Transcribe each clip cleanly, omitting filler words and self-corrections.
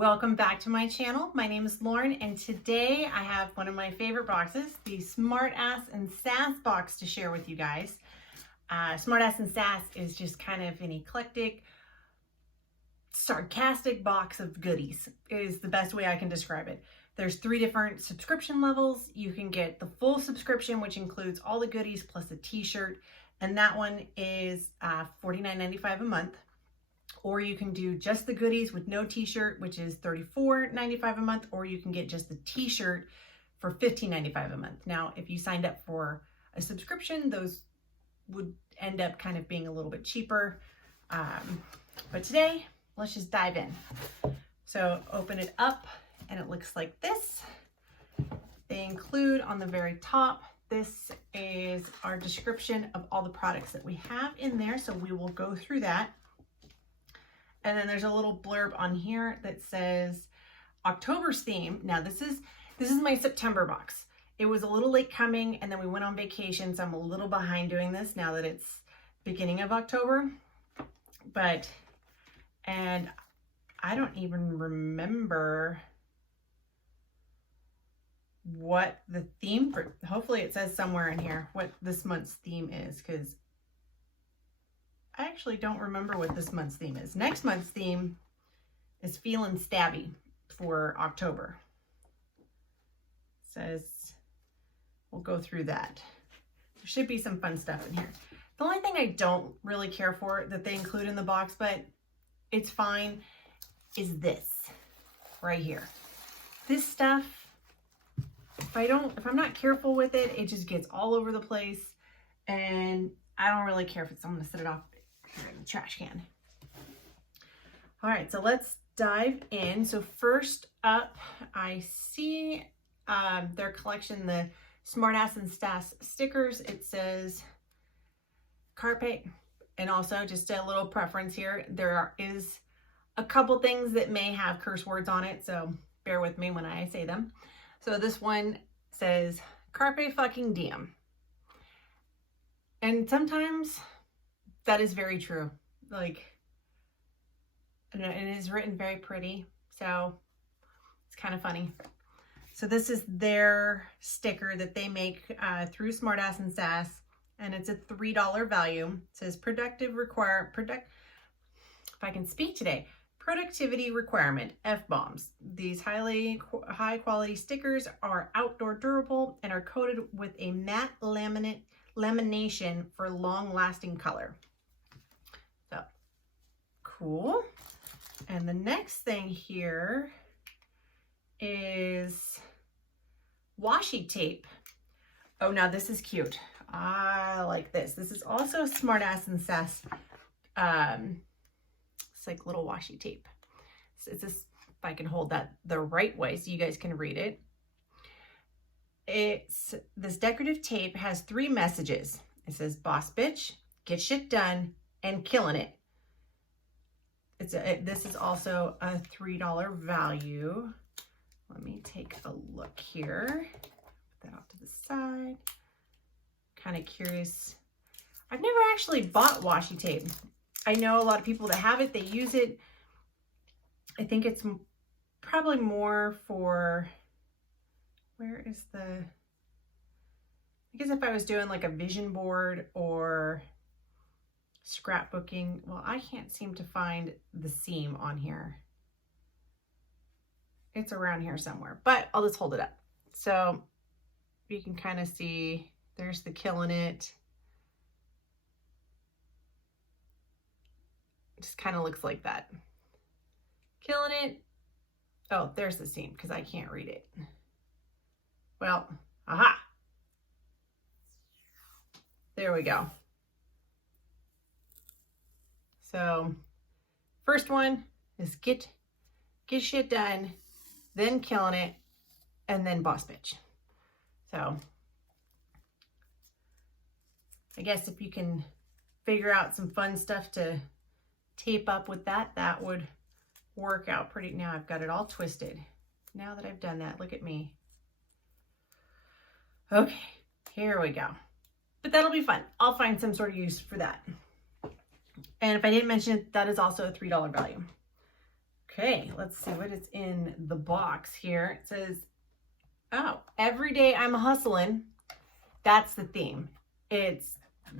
Welcome back to my channel. My name is Lauren, and today I have one of my favorite boxes, the Smartass Sass box, to share with you guys. Smartass Sass is just kind of an eclectic, sarcastic box of goodies, is the best way I can describe it. There's 3 different subscription levels. You can get the full subscription, which includes all the goodies plus a t-shirt, and that one is $49.95 a month. Or you can do just the goodies with no t-shirt, which is $34.95 a month, or you can get just the t-shirt for $15.95 a month. Now, if you signed up for a subscription, those would end up kind of being a little bit cheaper. But today, let's just dive in. So open it up and it looks like this. They include on the very top, this is our description of all the products that we have in there. So we will go through that. And then there's a little blurb on here that says October's theme. Now this is my September box. It was a little late coming and then we went on vacation, so I'm a little behind doing this now that it's beginning of October. And I don't even remember what the theme for, hopefully it says somewhere in here what this month's theme is, because I actually don't remember what this month's theme is. Next month's theme is Feelin' Stabby for October. It says, we'll go through that. There should be some fun stuff in here. The only thing I don't really care for that they include in the box, but it's fine, is this right here. This stuff, if I'm not careful with it, it just gets all over the place, and I don't really care if it's, I'm gonna set it off here in the trash can. All right, so let's dive in. So first up, I see their collection, the Smartass Sass stickers. It says carpet, and also just a little preference here. There is a couple things that may have curse words on it, so bear with me when I say them. So this one says carpe fucking diem. And sometimes that is very true. Like, and it is written very pretty, so it's kind of funny. So this is their sticker that they make through Smartass Sass, and it's a $3 value. It says if I can speak today, productivity requirement, F-bombs. These high quality stickers are outdoor durable and are coated with a matte lamination for long lasting color. So cool. And the next thing here is washi tape. Oh, now this is cute. I like this. This is also Smartass Sass. It's like little washi tape. So it's this, if I can hold that the right way so you guys can read it. This decorative tape has 3 messages. It says boss bitch, get shit done, and killing it. This is also a $3 value. Let me take a look here. Put that off to the side. Kind of curious. I've never actually bought washi tape. I know a lot of people that have it, they use it. I think it's probably more for, where is the, I guess if I was doing like a vision board or scrapbooking, well, I can't seem to find the seam on here. It's around here somewhere, but I'll just hold it up. So you can kind of see, there's the killing it. It just kind of looks like that. Killing it. Oh, there's the seam because I can't read it. Well, aha. There we go. So first one is get shit done, then killing it, and then boss bitch. So I guess if you can figure out some fun stuff to tape up with that, that would work out pretty. Now I've got it all twisted. Now that I've done that, look at me. Okay, here we go. But that'll be fun. I'll find some sort of use for that. And if I didn't mention it, that is also a $3 value. Okay, let's see what is in the box here. It says, oh, every day I'm hustling. That's the theme. It's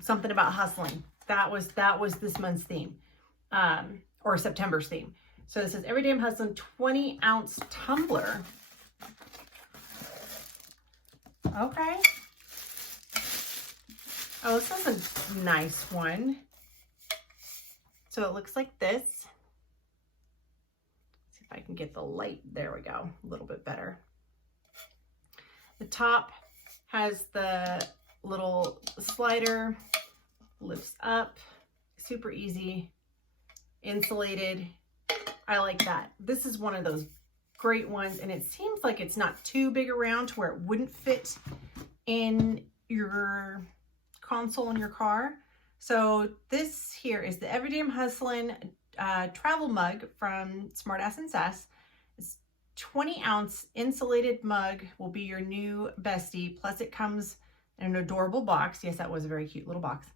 something about hustling. That was this month's theme, or September's theme. So it says, every day I'm hustling, 20-ounce tumbler. Okay. Oh, this is a nice one. So it looks like this. Let's see if I can get the light. There we go. A little bit better. The top has the little slider, lifts up, super easy, insulated. I like that. This is one of those great ones, and it seems like it's not too big around to where it wouldn't fit in your console in your car. So this here is the Everyday I'm Hustling travel mug from Smartass Sass. It's 20-ounce insulated mug, will be your new bestie. Plus it comes in an adorable box. Yes, that was a very cute little box.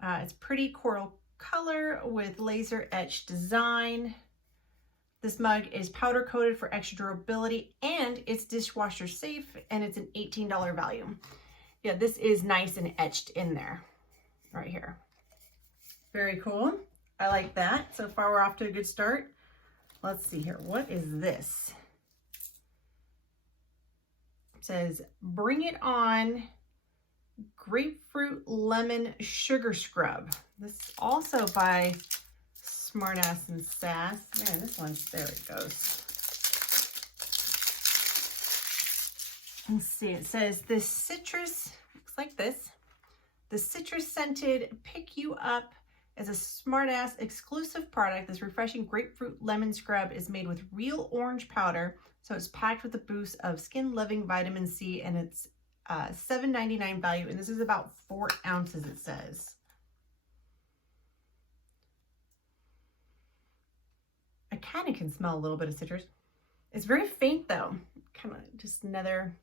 It's pretty coral color with laser etched design. This mug is powder coated for extra durability, and it's dishwasher safe, and it's an $18 value. Yeah, this is nice and etched in there right here. Very cool. I like that. So far we're off to a good start. Let's see here. What is this? It says, bring it on grapefruit lemon sugar scrub. This is also by Smartass Sass. Man, this one's, there it goes. Let's see, it says this citrus, looks like this. The citrus scented pick you up as a Smartass exclusive product. This refreshing grapefruit lemon scrub is made with real orange powder. So it's packed with a boost of skin loving vitamin C, and it's $7.99 value. And this is about 4 ounces, it says. I kind of can smell a little bit of citrus. It's very faint though. Kind of just another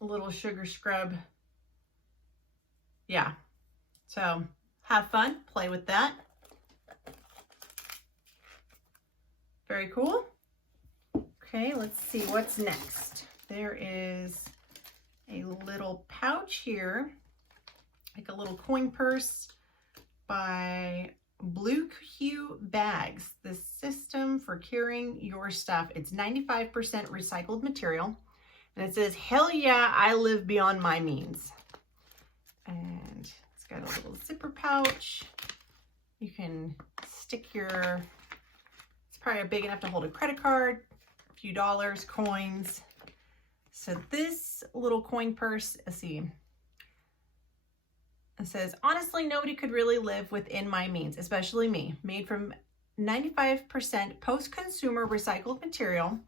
little sugar scrub. Yeah. So have fun, play with that. Very cool. Okay, let's see what's next. There is a little pouch here, like a little coin purse by Blue Hue Bags, the system for carrying your stuff. It's 95% recycled material, and it says, hell yeah, I live beyond my means. And it's got a little zipper pouch. You can stick your, it's probably big enough to hold a credit card, a few dollars, coins. So this little coin purse, let's see, it says, honestly, nobody could really live within my means, especially me. Made from 95% post-consumer recycled material.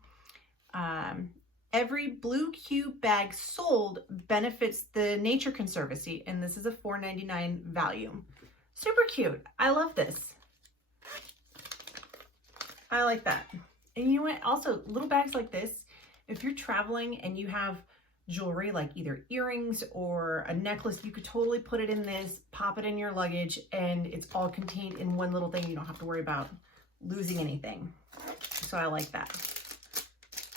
Every Blue Hue bag sold benefits the Nature Conservancy, and this is a $4.99 value. Super cute. I love this. I like that. And you know what? Also, little bags like this, if you're traveling and you have jewelry like either earrings or a necklace, you could totally put it in this, pop it in your luggage, and it's all contained in one little thing. You don't have to worry about losing anything. So I like that.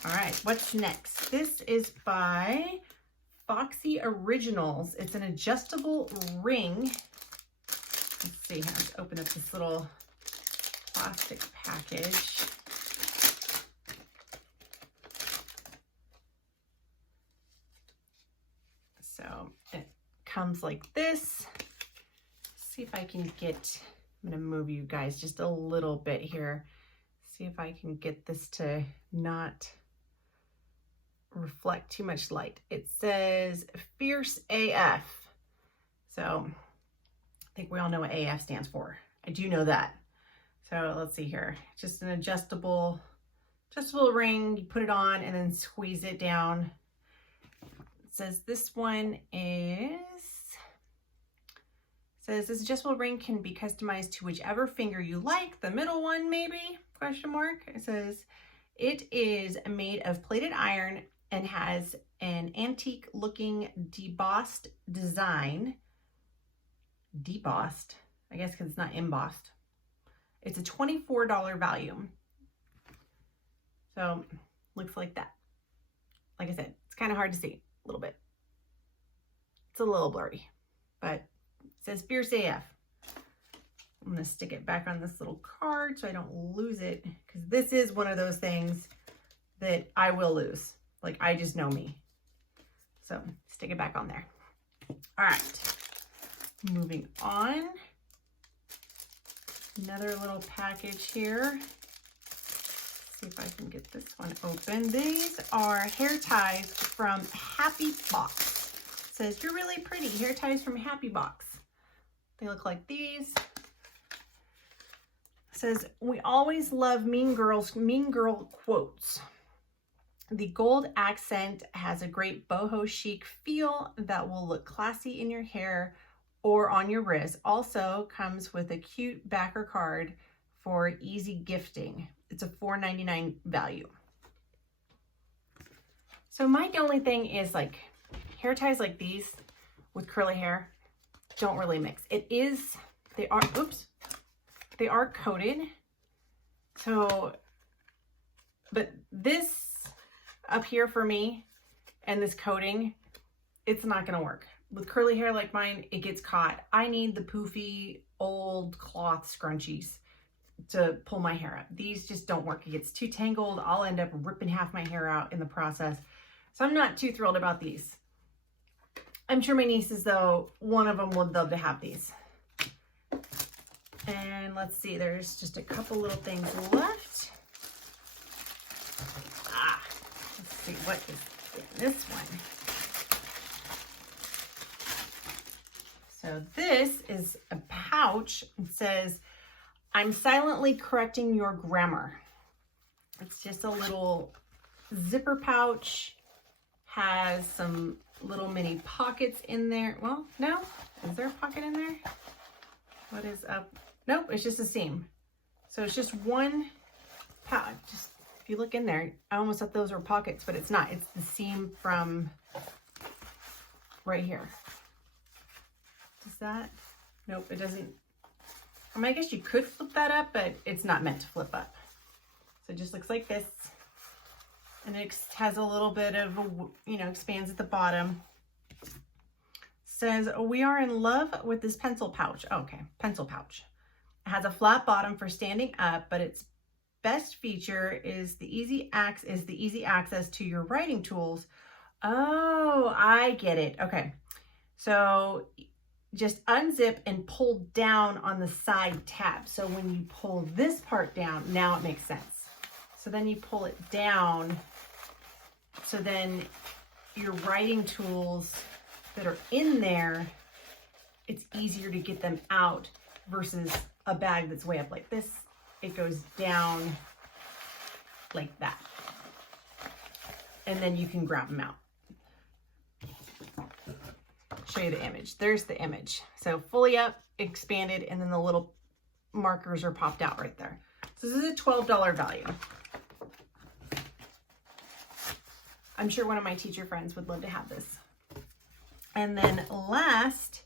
All right, what's next? This is by Foxy Originals. It's an adjustable ring. Let's see, let's open up this little plastic package. So it comes like this. See if I can get, I'm gonna move you guys just a little bit here. See if I can get this to not reflect too much light. It says Fierce AF. So I think we all know what AF stands for. I do know that. So let's see here. Just an adjustable ring. You put it on and then squeeze it down. Says this one says this adjustable ring can be customized to whichever finger you like. The middle one, maybe, question mark. It says it is made of plated iron and has an antique looking debossed design. Debossed, I guess because it's not embossed. It's a $24 value. So looks like that. Like I said, it's kind of hard to see a little bit. It's a little blurry, but it says Fierce AF. I'm gonna stick it back on this little card so I don't lose it, because this is one of those things that I will lose. Like, I just know me. So stick it back on there. All right, moving on. Another little package here. See if I can get this one open. These are hair ties from Happy Box. It says, "You're really pretty. Hair ties from Happy Box." They look like these. It says, "We always love mean girl quotes. The gold accent has a great boho chic feel that will look classy in your hair or on your wrist. Also comes with a cute backer card for easy gifting. It's a $4.99 value." So my only thing is, like, hair ties like these with curly hair don't really mix. They are coated. So, but this up here for me and this coating, it's not gonna work. With curly hair like mine, it gets caught. I need the poofy old cloth scrunchies to pull my hair up. These just don't work. It gets too tangled. I'll end up ripping half my hair out in the process. So I'm not too thrilled about these. I'm sure my nieces, though, one of them would love to have these. And let's see, there's just a couple little things left. Let's see, what is in this one? So this is a pouch. It says, "I'm silently correcting your grammar." It's just a little zipper pouch. Has some little mini pockets in there. Well, no. Is there a pocket in there? What is up? Nope, it's just a seam. So it's just one pouch. Just, if you look in there, I almost thought those were pockets, but it's not. It's the seam from right here. Is that? Nope, it doesn't. I mean, I guess you could flip that up, but it's not meant to flip up. So it just looks like this. And it has a little bit of, expands at the bottom. Says, "We are in love with this pencil pouch." Oh, okay, pencil pouch. It has a flat bottom for standing up, but its best feature is the easy access to your writing tools. Oh, I get it. Okay, so just unzip and pull down on the side tab. So when you pull this part down, now it makes sense. So then you pull it down. So then your writing tools that are in there, it's easier to get them out versus a bag that's way up like this. It goes down like that. And then you can grab them out. Show you the image. There's the image. So fully up, expanded, and then the little markers are popped out right there. So this is a $12 value. I'm sure one of my teacher friends would love to have this. And then last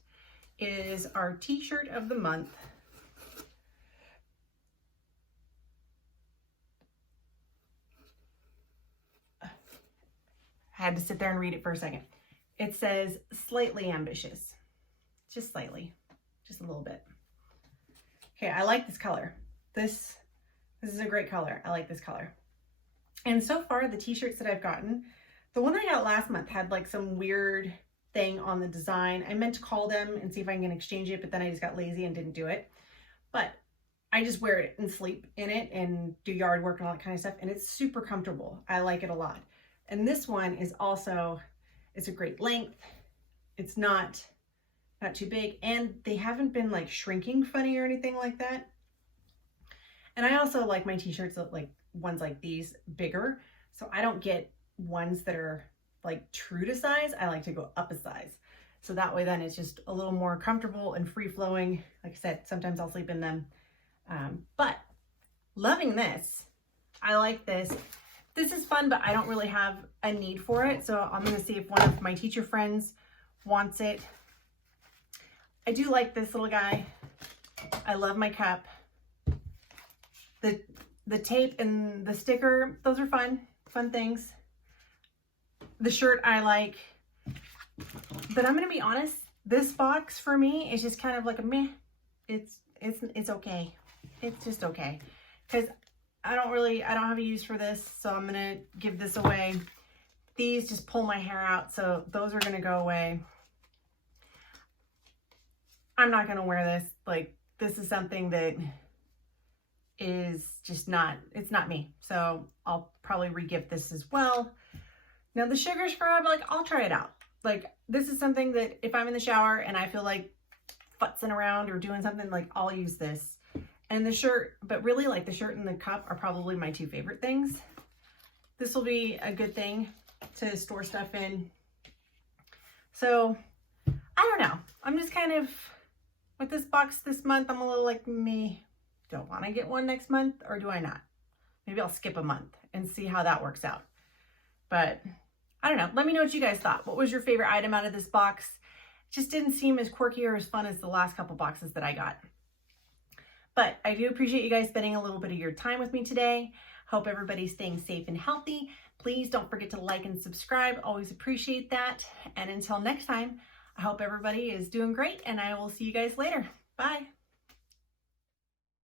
is our T-shirt of the month. I had to sit there and read it for a second. It says "slightly ambitious." Just slightly, just a little bit. Okay, I like this color. This is a great color. I like this color. And so far, the T-shirts that I've gotten, the one I got last month had like some weird thing on the design. I meant to call them and see if I can exchange it, but then I just got lazy and didn't do it. But I just wear it and sleep in it and do yard work and all that kind of stuff. And it's super comfortable. I like it a lot. And this one is also, it's a great length. It's not too big. And they haven't been like shrinking funny or anything like that. And I also like my T-shirts that like ones like these bigger. So I don't get ones that are like true to size. I like to go up a size. So that way then it's just a little more comfortable and free flowing. Like I said, sometimes I'll sleep in them. But loving this. I like this. This is fun, but I don't really have a need for it. So I'm going to see if one of my teacher friends wants it. I do like this little guy. I love my cup. the tape and the sticker, those are fun things. The shirt I like, but I'm gonna be honest, this box for me is just kind of like a meh. It's okay. It's just okay. Because I don't have a use for this, so I'm gonna give this away. These just pull my hair out, so those are gonna go away. I'm not gonna wear this. Like, this is something that is just not, it's not me. So I'll probably re-gift this as well. Now the sugar scrub, like, I'll try it out. Like, this is something that if I'm in the shower and I feel like futzing around or doing something, like, I'll use this. And the shirt, but really, like, the shirt and the cup are probably my two favorite things. This will be a good thing to store stuff in. So I don't know. I'm just kind of, with this box this month, I'm a little like, me. Do I want to get one next month or do I not? Maybe I'll skip a month and see how that works out. But I don't know. Let me know what you guys thought. What was your favorite item out of this box? It just didn't seem as quirky or as fun as the last couple boxes that I got. But I do appreciate you guys spending a little bit of your time with me today. Hope everybody's staying safe and healthy. Please don't forget to like and subscribe. Always appreciate that. And until next time, I hope everybody is doing great, and I will see you guys later. Bye.